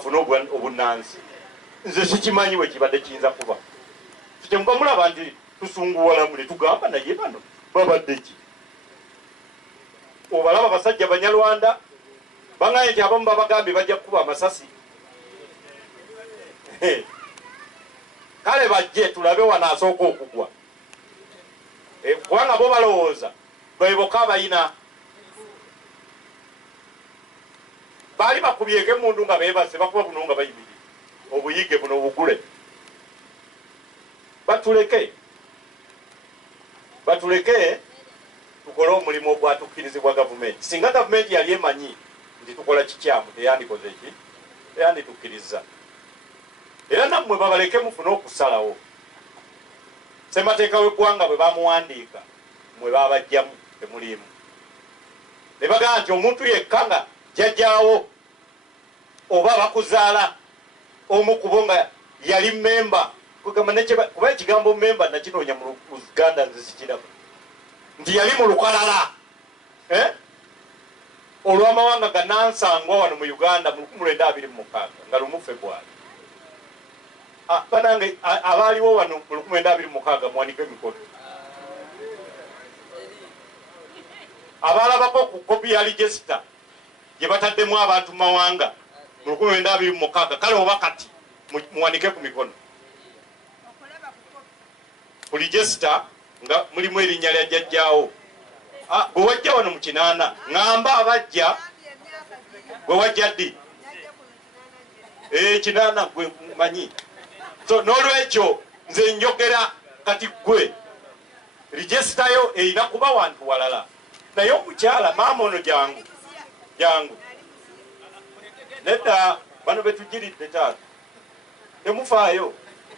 bafune obunansi nze sikimanyi we kibadde kiyinza kuba kyemuba mulaba nti tusunguwala muli tugamba naye bano babadde ki obalaba basajja banyalwanda bangaye nti abamu babagambye bajja kukuba amasasi kale bajje tulabe wano asooka okugwa kubanga bo balowooza beboka abayina baali bakubyeko emundu nga bebase bakuba buno nga bayimiri obuyige buno obugule batuleke tukole omulimu ogwatukkirizibwa gavumenti singa gavumenti yali emanyi nti tukola kikyamu teyandikoze ki teyanditukkiriza era nammwe babaleke mufune okusalawo ssemateeka w'eggwanga bwe bamuwandiika mwe babajjamu temulimu ne bagamba nti omuntu yekka nga jjajjaawo oba bakuzaala omu kubo nga yali memba kuba ekigambo memba nakinoonya mu Uganda nze sikiraba nti yali mu lukalala olw'amawanga ganansangwa wano mu Uganda mu 1926 nga 1 February banange abaaliwo wano mu 1926 mwanike emikono abalabako ku kopi ya register gye bataddemu abantu mawanga mu 1926 kale oba kati muwanike ku mikono ku register nga mulimu erinnya lya jjajjaawo gwe wajja wano mu 8 ngamba abajja gwe wajja ddi 8 gwe manyi so n'olwekyo nze njogera kati gwe register yo erina kuba wantu walala naye omukyala maama ono jangu nedda bano betugiridde taata temufaayo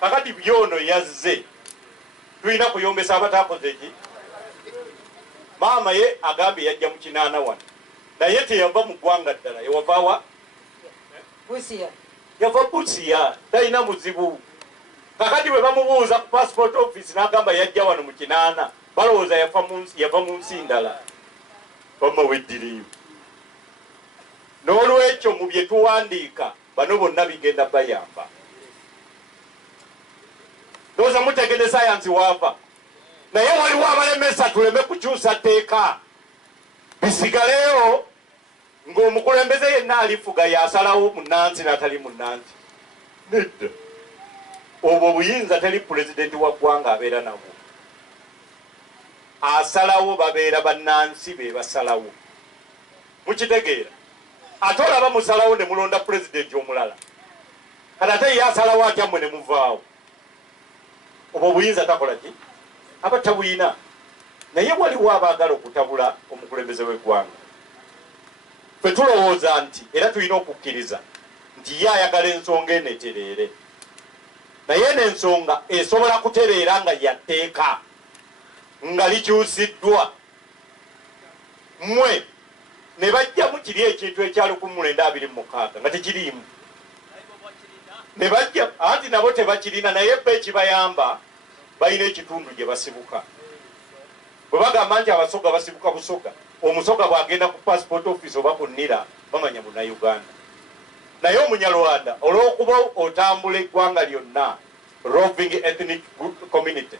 kakati byono yazze tulina kuyombesa abatakoze ki maama ye agambye yajja mu 8 wano naye teyava mu ggwanga ddala yewavaawa yava Busia talina muzibu kakati bwe bamubuuza ku passport office n'agamba yajja wano mu 8 balowooza yava mu nsi ndala bama weddiriyo n'olwekyo mu bye tuwandiika bano bonna bigenda bayamba ndowooza mutegede sayansi waava naye waliwo abalemesa tuleme kukyusa tteeka bisigaleyo ng'omukulembeze yenna alifuga yasalawo munnansi n'atali munnansi nedda obwo buyinza teri pulezidenti wa ggwanga abeera nabwo asalawo babeera bannansi be basalawo mukitegeera ate olaba musalawo ne mulonda pulezidenti omulala kati ate ye asalawo atya mmwe ne muvaawo obwo buyinza takola ki aba tabuyina naye waliwo abaagala okutabula omukulembeze w'eggwanga fe tulowooza nti era tulina okukkiriza nti ye ayagala ensonga enetereere naye n'ensonga esobola kutereera nga yatteeka nga likyusiddwa mmwe ne bajjamu kiri ekintu ekya 1926 nga tekiriimu ne bajja anti nabo tebakirina naye be ekibayamba balina ekitundu gye basibuka bwe bagamba nti abasoga basibuka busoga omusoga bw'agenda ku passport office oba ku NIRA bamanya Munnayuganda naye omunyalwanda olw'okuba otambula eggwanga lyonna roving ethnic community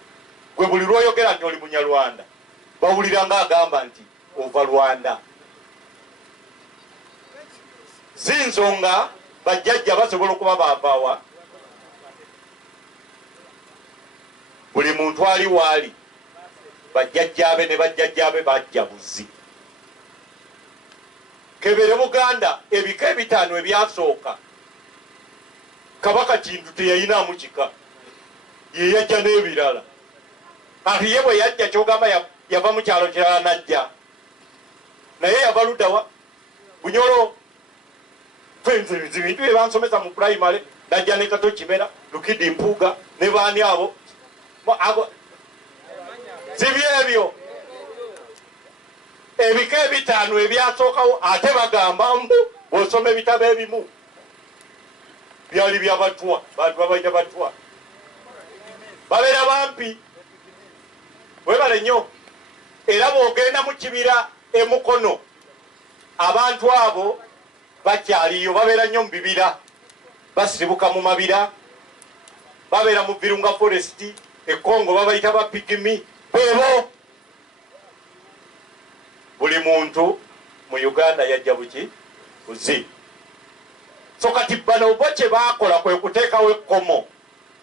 gwe buli lw'oyogera nti oli munyalwanda bawulira nga agamba nti ova Rwanda zinsonga bajjajja basobola okuba baavaawa buli muntu ali waali bajjajjaabe ne bajjajjaabe bajja buzi kebere Buganda ebika 5 ebyasooka kabaka kintu teyayinaamu kika ye yajja n'ebirala kati ye bwe yajja kyogamba yava mu kyalo kirala najja naye yava luddawa Bunyoro fenze bintu ebansomesa mu primary najja ne Kato Kimera Lukidi Mpuga ne baani abo zibyebyo ebika 5 ebyasookawo ate bagamba mbu bw'osoma ebitabo ebimu byali byabatwa bantu babaita batwa babeera bampi webale nnyo era bw'ogenda mu kibira emukono abantu abo bakyaliyo babeera nnyo mu bibira basibuka mu mabira babeera mu Virunga Forest Kongo babayita ba pigimi bebo buli muntu mu Uganda yajja buki buzi so kati bano bo kye baakola kwe kuteekawo ekkomo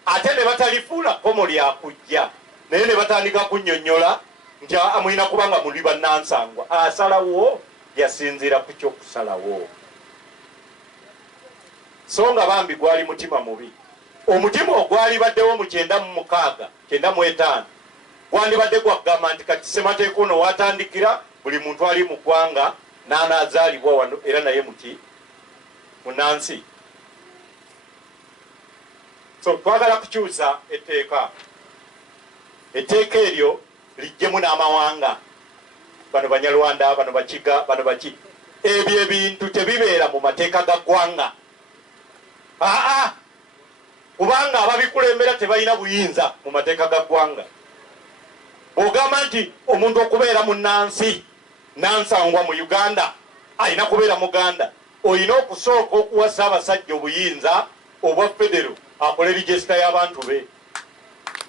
ate ne batalifuula kkomo lyakujja naye ne batandika kunnyonnyola nti amulina kubanga muli bannansangwa asalawo yasinziira ku kyokusalawo so nga bambi gwali mutima mubi omutima ogwali baddewo mu 96 95 gwandibadde gwagamba nti kati ssemateeka ono watandikira buli muntu ali mu ggwanga n'anaazaalibwa wano era naye muki munansi so twagala kukyusa etteeka eryo lijjemu n'amawanga bano Banyarwanda bano Bakiga bano baki ebyo ebintu tebibeera mu mateeka ga ggwanga kubanga ababikulembera tebalina buyinza mu mateeka ga ggwanga ogamba nti omuntu okubeera mu nansi nansangwa mu Uganda alina kubeera muganda olina okusooka okuwa Ssaabasajja obuyinza obwa federo akole regisita y'abantu be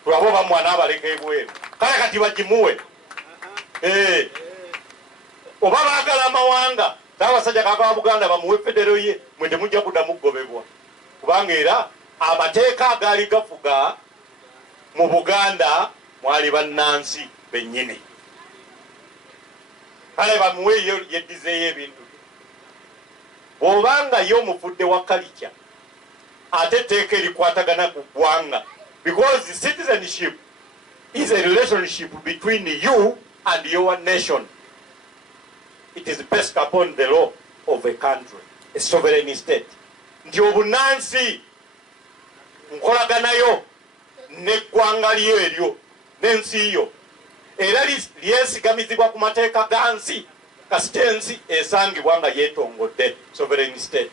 tulabo bamwana abaleka ebweru kale kati bagimuwe oba baagala amawanga Ssaabasajja kaka wa Buganda bamuwe federo ye mwe temujja kuddamu kugobebwa kubanga era amateeka agaali gafuga mu Buganda mwali bannansi bennyini kale bamuweeyo yeddizeeyo ebintu bw'obanga yo omufudde wa kalica ate etteeka erikwatagana ku ggwanga because citizenship is a relationship between you and your nation. It is based upon the law of a country, a sovereign state. Nti obunansi nkolaganayo n'eggwanga lyo eryo n'ensi yo era lyesigamizibwa ku mateeka ga nsi kasita ensi esangibwa nga yeetongodde sovereign state.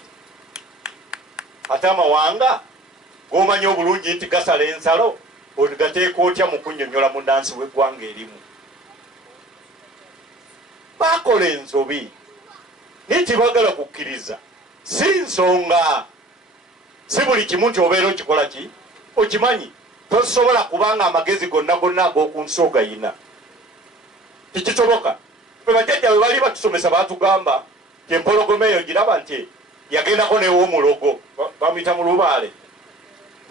Ate amawanga g'omanyi obulungi nti gasala ensalo ogateeka otya mu kunnyonnyola munnansi w'eggwanga erimu. Bakola ensobi naye tibagala kukkiriza si nsonga si buli kimu nti obeera okikola ki okimanyi tosobola kubanga amagezi gonna ag'okunsi ogayina tikitoboka. Fe bajjajja bwe bali batusomesa baatugamba ti empologoma eyo giraba nti yagendako newomulogo bamuyita mu lubaale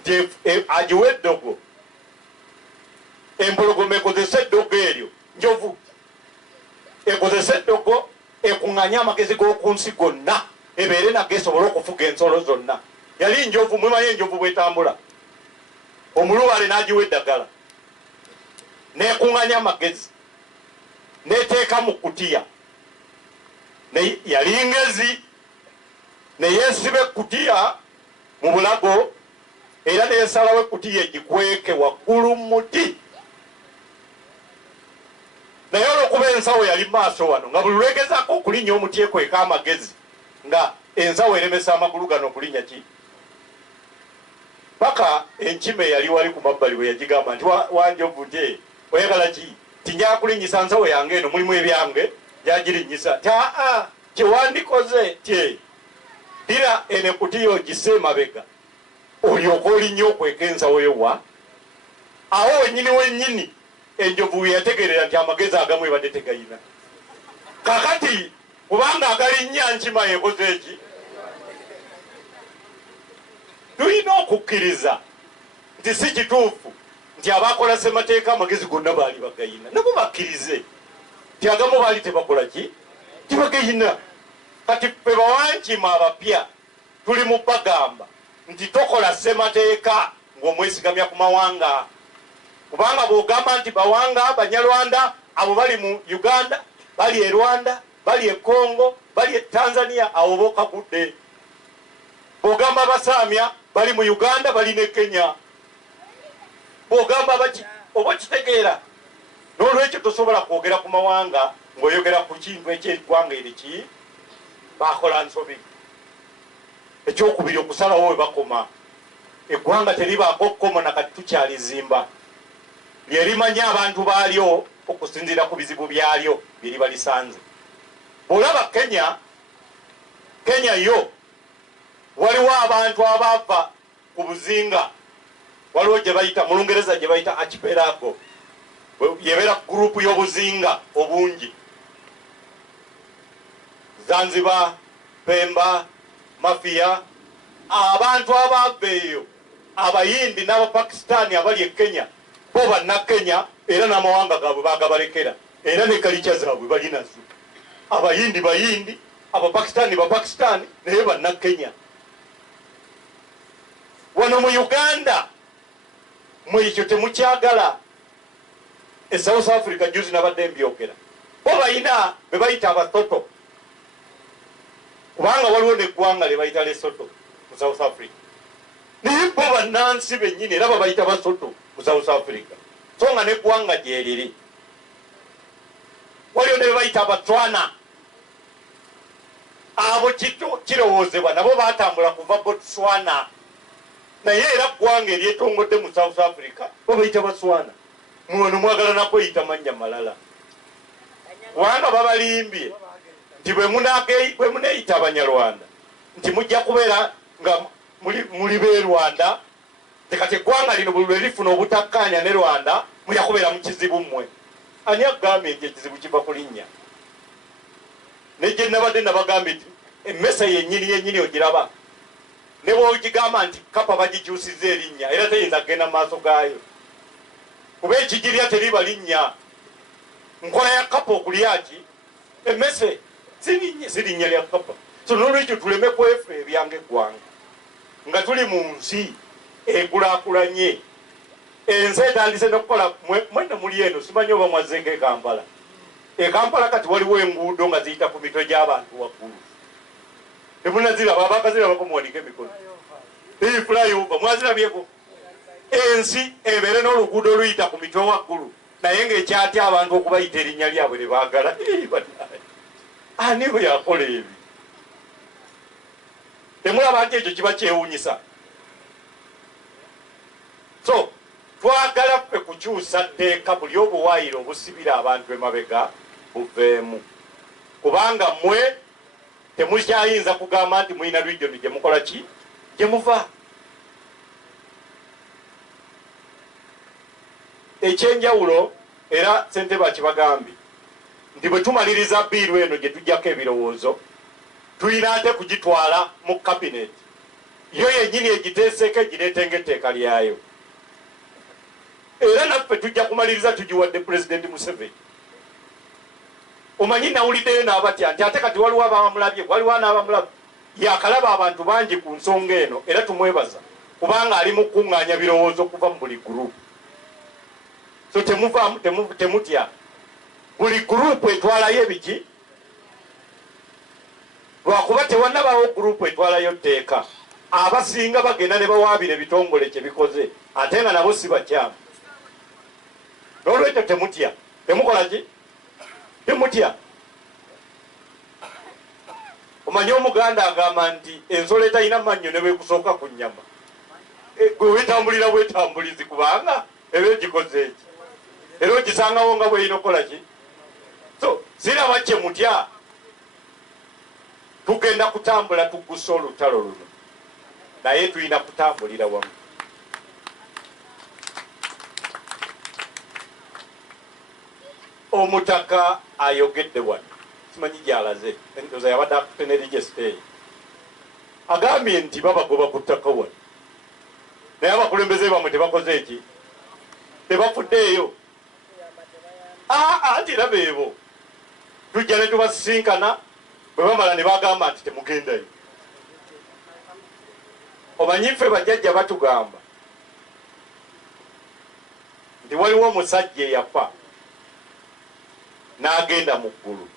nti agiwa eddogo empologoma ekozesa eddogo eryo njovu ekozesa eddogo ekuŋŋanye amagezi g'okunsi gonna ebeere nago esobole okufuga ensolo zonna. Yali njovu mwemanyi enjovu bwetambula omulubaale n'agiwa eddagala n'ekuŋŋanya amagezi n'eteeka mu kutiya yali ngezi neyeesiba ekkutiya mu bulago era neesalawo ekkutiya egikweke waggulu muti naye olwokuba ensawo yali maaso wano nga buli lwegezaako okulinnya omuti ekweka amagezi nga ensawo eremesa amagulu gano okulinnya ki paka enkime yali wali ku mabbali bwe yagigamba nti wanjovu nti oyagala ki tinjakulinnyisa nsawo yange eno mulimu ebyange njagirinnyisa ti aa kyewandikoze ti dira ene kutiya ogise emabega olyoka olinnya okweka ensawo yowa awo wennyini enjovu yategerera nti amagezi agamu ebadde tegayina kakati kubanga agalinnya nkima yekoze eki tulina okukkiriza nti si kituufu nti abakola ssemateeka amagezi gonna baali bagayina nabo bakkirize nti agamu baali tebakola ki tibagayina. Kati ffe bawankima abapya tuli mu bagamba nti tokola ssemateeka ng'omwesigamya ku mawanga kubanga bw'ogamba nti bawanga Banyarwanda abo bali mu Uganda bali e Rwanda bali e Congo bali e Tanzania abo bookagudde. Bw'ogamba Basamya bali mu Uganda bali ne Kenya bw'ogamba baki oba kitegeera n'olwekyo tosobola kwogera ku mawanga ng'oyogera ku kintu ekyeggwanga eriki bakola nsobi. Ekyokubiri okusalawo we bakoma eggwanga teribaako kkomo nakati tukyalizimba lyerimanya abantu baalyo okusinziira ku bizibu byalyo bye liba lisanze. Bw'olaba Kenya yo waliwo abantu abava ku buzinga waliwo gye bayita mu Lungereza gye bayita archipelago yebeera gurupu y'obuzinga obungi Zanzibar Pemba Mafia abantu abava eyo abayindi n'abapakistani abali e Kenya bo bannakenya era n'amawanga gaabwe bagabalekera era ne kalicha zaabwe balinazo abayindi bayindi abapakistani bapakistani naye bannakenya wano mu Uganda mwekyo temukyagala e South Africa juzi nabadde mbyogera bo bayina be bayita abatoto kubanga waliwo neggwanga lye bayita Lesotho mu South Africa naye bo bannansi bennyini era babayita basoto mu South Africa so nga neggwanga gyeriri waliwo ne be bayita Abatswana abo kirowoozebwa nabo batambula kuva Botswana naye era ggwanga eryetongodde mu South Africa bo bayita Batswana mwono mwagala nakweyita mannya malala kubanga babalimbye nti bwe muneeyita Abanyarwanda nti mujja kubeera nga muli be Rwanda tekati eggwanga lino buli lwe lifuna obutakkaanya ne Rwanda mujja kubeera mu kizibu mmwe ani agambye nti ekizibu kiva ku linnya nejje nabadde nabagambye nti emmesa yennyini ogiraba ne bw'ogigamba nti kapa bagikyusiza erinnya era teyinza kgenda mu maaso gaayo kuba ekigirya teriba linnya nkola ya kapa okulyaki emmese si linnya lya kapa so n'olwekyo tuleme kwefa ebyange eggwanga nga tuli mu nsi ekulaakulanye ensi etandise n'okukola mwenna muli eno simanyi oba mwazzeeko Kampala Kampala kati waliwo enguudo nga ziyita ku mitwe gy'abantu waggulu temunaziraba abakazirabako muwanike emikono flyover mwazirabyeko ensi ebeere n'oluguudo oluyita ku mitwe waggulu naye ng'ekyatya abantu okubayita erinnya lyabwe ne baagala ani bwe yakola ebi temulaba nti ekyo kiba kyewuunyisa so twagala ffe kukyusa tteeka buli obuwaayiro obusibira abantu emabega buveemu kubanga mmwe temukyayinza kugamba nti mulina region gye mukola ki gye muva ekyenjawulo era ssentebe akibagambye nti bwe tumaliriza biiru eno gye tujjako ebirowoozo tulina ate kugitwala mu kabinet yo yennyini egiteeseeko egireetenga etteeka lyayo era naffe tujja kumaliriza tugiwadde Pulezidenti Museveni omanyi nawuliddeyo n'abatya nti ate kati waliwo abamulabye waliwo n'abamulabye yakalaba abantu bangi ku nsonga eno era tumwebaza kubanga ali mu kuŋŋaanya birowoozo kuva mu buli gurupu so temutya buli gurupu etwalayo ebiki lwakuba tewanabawo gurupu etwalayo tteeka abasinga bagenda ne bawaabira ebitongole kye bikoze ate nga nabo si bakyamu n'olwekyo temutya temukola ki temutya omanyi Omuganda agamba nti ensolo etalina mannyo ne bwekusooka ku nnyama gwe wetambulira bwetambulizi kubanga eba egikoze eki era ogisangawo nga bweyina okukola ki so siraba kye mutya tugenda kutambula tugusa olutalo luno naye tulina kutambulira wamu omutaka ayogedde wano simanyi gyalaze endoza yabadde akuteneri stage agambye nti babagoba ku ttaka wano naye abakulembeze bamwe tebakoze eki tebafuddeeyo nti era beebo tujja ne tubasisinkana bwe bamala ne bagamba nti temugendayo omanyi ffe bajjajja batugamba nti waliwo omusajja eyafa n'agenda mu ggulu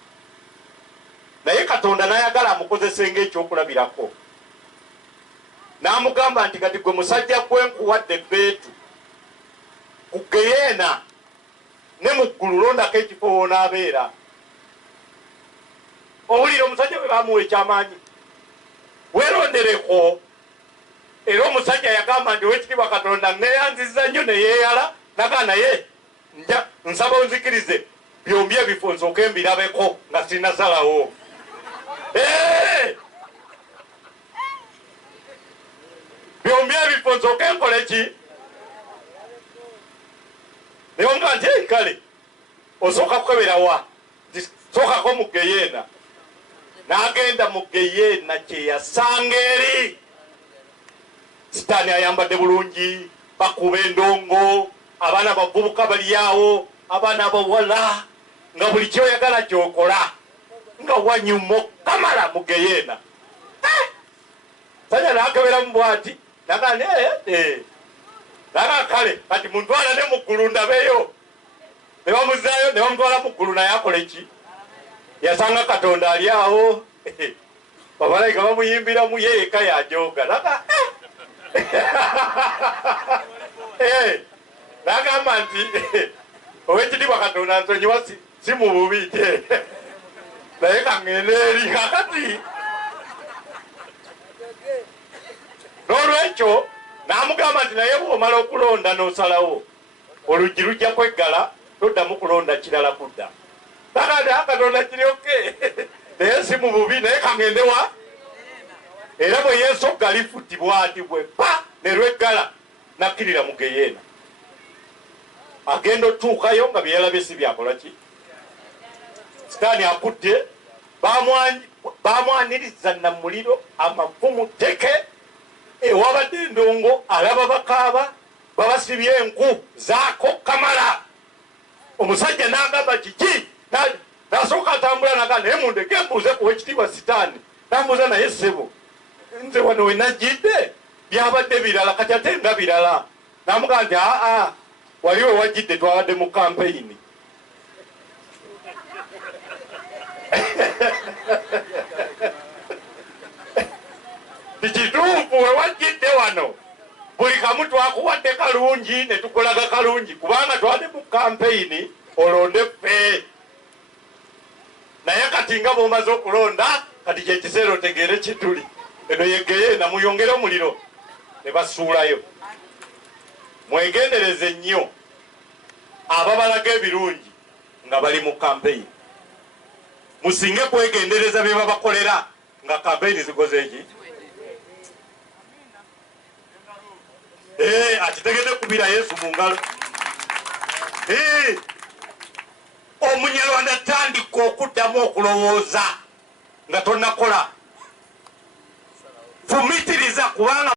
naye Katonda n'ayagala amukozese ng'ekyokulabirako n'amugamba nti kati gwe musajja gwe nkuwadde bbeetu ku geyeena ne mu ggulu londako ekifo woonaabeera owulira omusajja bwe bamuwa ekyamaanyi weerondereko era omusajja yagamba nti owekitiibwa Katonda neyanziza nnyo neyeeyala nagaa naye nsaba onzikirize byombi ebifo nsooke mbirabeko nga sinasalawo ekifo nsooke nkole ki naye omuga nti kale osooka kukeberawa sookako mu geyeena n'agenda mu geyeena kyeyasanga eri sitaani ayambadde bulungi bakuba endongo abaana bavubuka bali awo abaana abawala nga buli kyoyagala gyokola nga wanyuma kamala mu geyeena sanya nakeberamu bwati naga kale kati muntwala ne muggulu ndabeyo ne bamuzaayo ne bamutwala muggulu naye akola eki yasanga Katonda ali awo babalayika bamuyimbiramu ye eka yajoga naga nagamba nti owekitiibwa Katonda nsonyiwa si mu bubi naye kaŋŋende eri kakati n'olwekyo n'amugamba nti naye bw'omala okulonda n'osalawo oluggi lujja kweggala toddamu kulonda kirala kudda naga Katonda kiryoke naye si mu bubi naye kaŋŋende wa era bwe yeesogga lifuti bwati bwe pa ne lweggala nakkirira mu geyeena agenda otuukayo nga byeyalabye si byakola ki sitaani akutte bamwaniriza na muliro amafumu teke ewabadde endongo alaba bakaaba babasibye enku zaako kamala omusajja n'agamba kiki nasooka atambula naga naye mundeke mbuuze kuwa ekitiibwa sitaani nambuuza naye ssebo nze wano we najjidde byabadde birala kati ate nga birala namugaa nti aa wali we wajjidde twabadde mu kampeyini tikituufu we wajjidde wano buli kamu twakuwadde kalungi ne tukulaga kalungi kubanga twabadde mu kampeyini olonde ffe naye kati nga bw'omaze okulonda kati kyekiseera otegeere kituli eno yegeyeena muyongere omuliro ne basuulayo mwegendereze nnyo ababalaga ebirungi nga bali mu kampeyini musinge kwegendereza bye babakolera nga kampeyini zikoze eki akitegedde kubira Yesu mu ngalo omunyarwanda tandika okuddamu okulowooza nga tonakola fumitiriza kubanga